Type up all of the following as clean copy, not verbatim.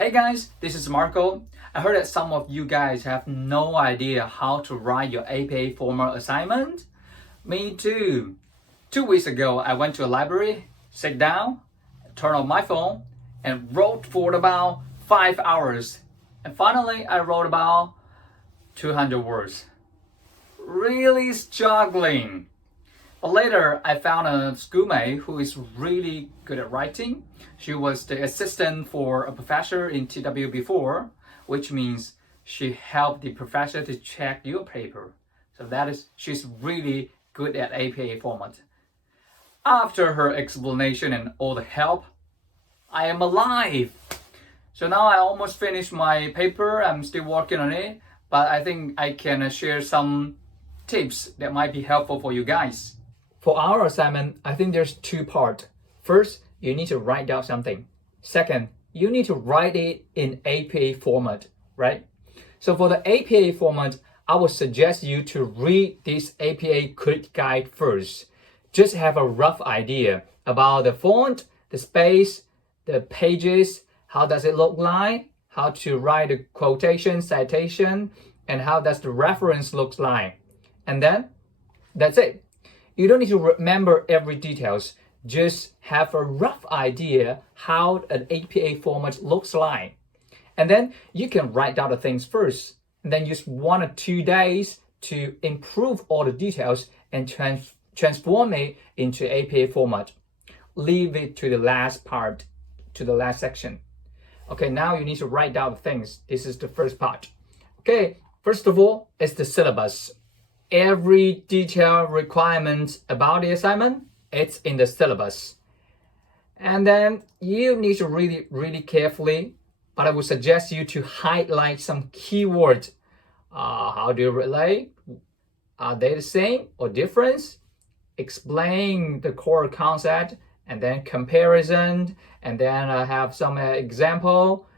Hey guys, this is Marco. I heard that some of you guys have no idea how to write your APA formal assignment. Me too. 2 weeks ago, I went to a library, sat down, turned on my phone, and wrote for about 5 hours. And finally, I wrote about 200 words. Really struggling. But later, I found a schoolmate who is really good at writing. She was the assistant for a professor in TWU before, which means she helped the professor to check your paper. So she's really good at APA format. After her explanation and all the help, I am alive. So now I almost finished my paper. I'm still working on it, but I think I can share some tips that might be helpful for you guys. For our assignment, I think there's two parts. First, you need to write down something. Second, you need to write it in APA format, right? So for the APA format, I would suggest you to read this APA quick guide first. Just have a rough idea about the font, the space, the pages, how does it look like, how to write the quotation, citation, and how does the reference look like. And then, that's it. You don't need to remember every details. Just have a rough idea how an APA format looks like. And then you can write down the things first. And then use 1 or 2 days to improve all the details and transform it into APA format. Leave it to the last part, to the last section. Okay, now you need to write down the things. This is the first part. Okay, first of all, it's the syllabus. Every detailed requirement about the assignment, it's in the syllabus. And then you need to read it really carefully, but I would suggest you to highlight some keywords. How do you relate? Are they the same or different? Explain the core concept, and then comparison, and then have some example.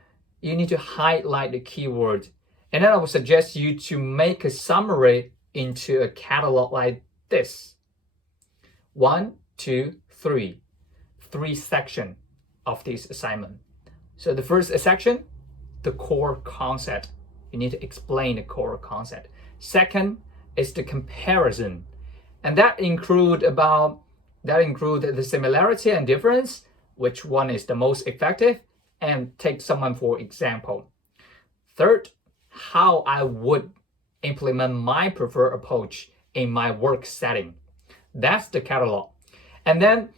You need to highlight the keyword. And then I would suggest you to make a summary into a catalog like this. 1, 2, 3. 3 sections of this assignment. So the first section, the core concept. You need to explain the core concept. Second is the comparison. And that include the similarity and difference, which one is the most effective, and take someone for example. Third, how I would implement my preferred approach in my work setting. That's the catalog. And then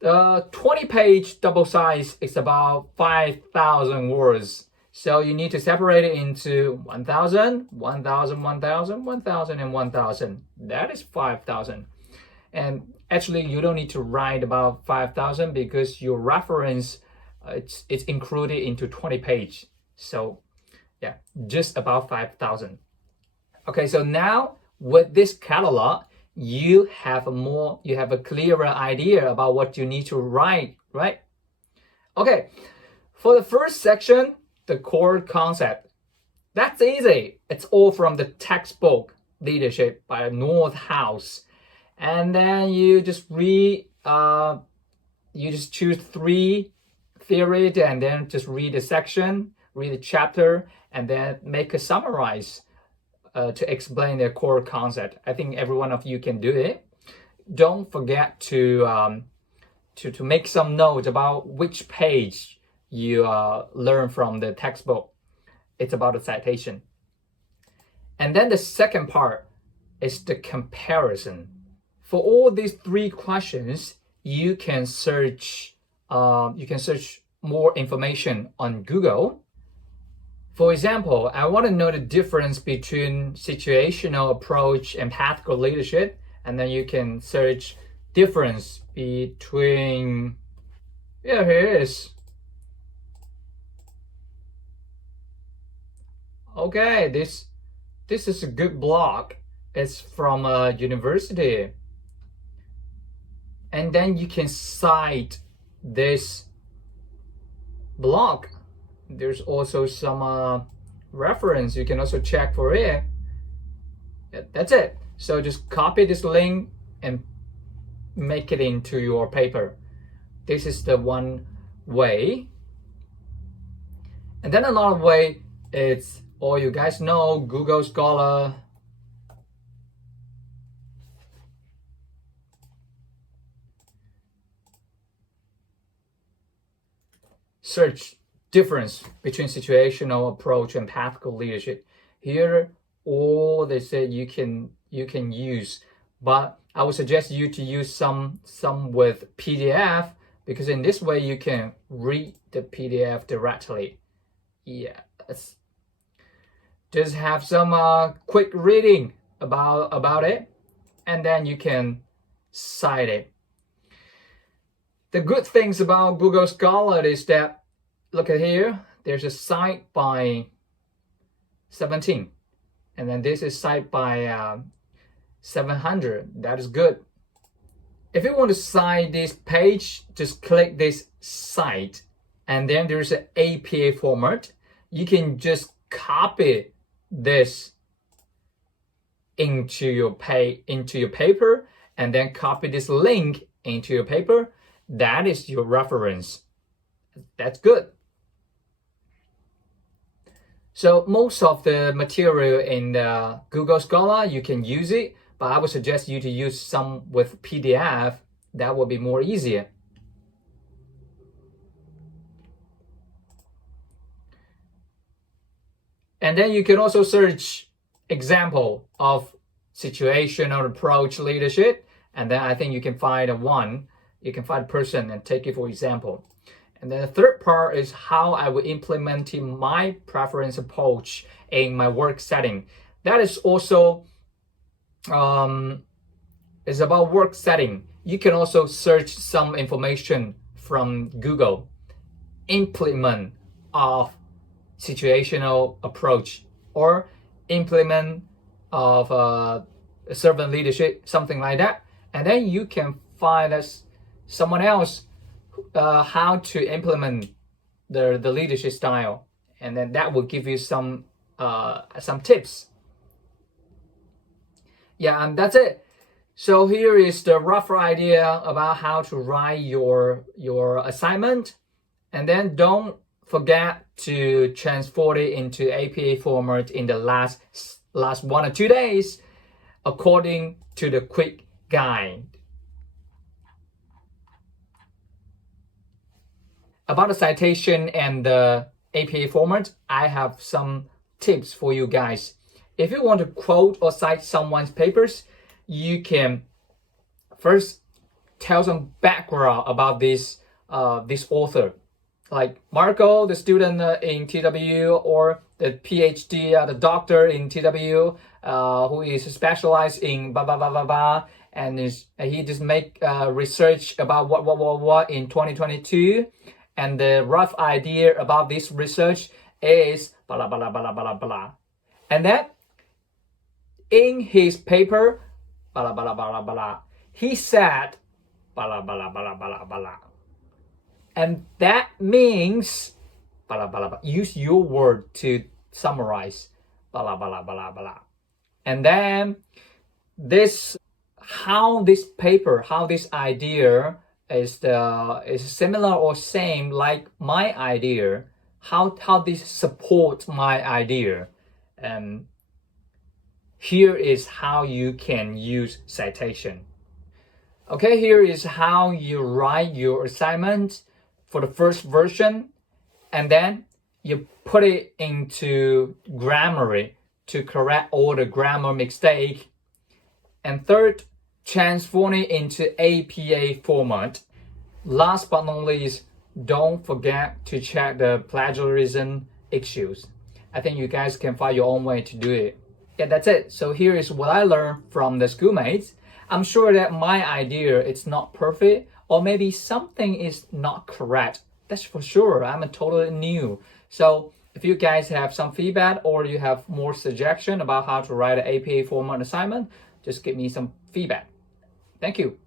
the 20-page double size is about 5,000 words. So you need to separate it into 1,000, 1,000, 1,000, 1,000, and 1,000. That is 5,000. And actually, you don't need to write about 5,000 because your reference it's included into 20 page. So yeah, just about 5,000. Okay, so now with this catalog, you have a clearer idea about what you need to write, right? Okay, for the first section, the core concept. That's easy. It's all from the textbook Leadership by North House. And then you just read, you just choose 3 theories and then just read the section, read the chapter, and then make a summarize to explain the core concept. I think every one of you can do it. Don't forget to make some notes about which page you learn from the textbook. It's about the citation. And then the second part is the comparison. For all these 3 questions, you can search more information on Google. For example, I want to know the difference between situational approach and practical leadership, and then you can search difference between, here it is. Okay, this is a good blog. It's from a university. And then you can cite this blog. There's also some reference. You can also check for it. Yeah, that's it. So just copy this link and make it into your paper. This is the one way. And then another way, it's all you guys know, Google Scholar. Search difference between situational approach and tactical leadership. Here, all they said you can use, but I would suggest you to use some with PDF, because in this way you can read the PDF directly. Yeah, just have some quick reading about it, and then you can cite it. The good things about Google Scholar is that, look at here, there's a cite by 17, and then this is cite by 700. That is good. If you want to cite this page, just click this cite, and then there's an APA format. You can just copy this into your paper, and then copy this link into your paper. That is your reference. That's good. So most of the material in the Google Scholar, you can use it, but I would suggest you to use some with PDF. That will be more easier. And then you can also search example of situational approach leadership, and then I think you can find you can find a person and take it for example. And then the third part is how I will implement my preference approach in my work setting. That is also is about work setting. You can also search some information from Google. Implement of situational approach, or implement of servant leadership, something like that. And then you can find someone else how to implement the leadership style, and then that will give you some tips. Yeah, and that's it. So here is the rough idea about how to write your assignment, and then don't forget to transfer it into APA format in the last 1 or 2 days, according to the quick guide. About the citation and the APA format, I have some tips for you guys. If you want to quote or cite someone's papers, you can first tell some background about this author, like Marco, the student in TWU, or the PhD, the doctor in TWU, who is specialized in blah blah blah blah blah, and he just make research about what in 2022, and the rough idea about this research is blah blah blah blah blah blah, and then in his paper blah blah blah blah blah, he said blah blah blah blah blah. And that means blah, blah, blah. Use your word to summarize blah, blah, blah, blah. And then how this idea is similar or same like my idea, how this supports my idea. And here is how you can use citation. Okay, here is how you write your assignment for the first version, and then you put it into Grammarly to correct all the grammar mistake. And third, transform it into APA format. Last but not least, don't forget to check the plagiarism issues. I think you guys can find your own way to do it. Yeah, that's it. So here is what I learned from the schoolmates. I'm sure that my idea is not perfect, or maybe something is not correct. That's for sure. I'm a totally new. So if you guys have some feedback, or you have more suggestion about how to write an APA format assignment, just give me some feedback. Thank you.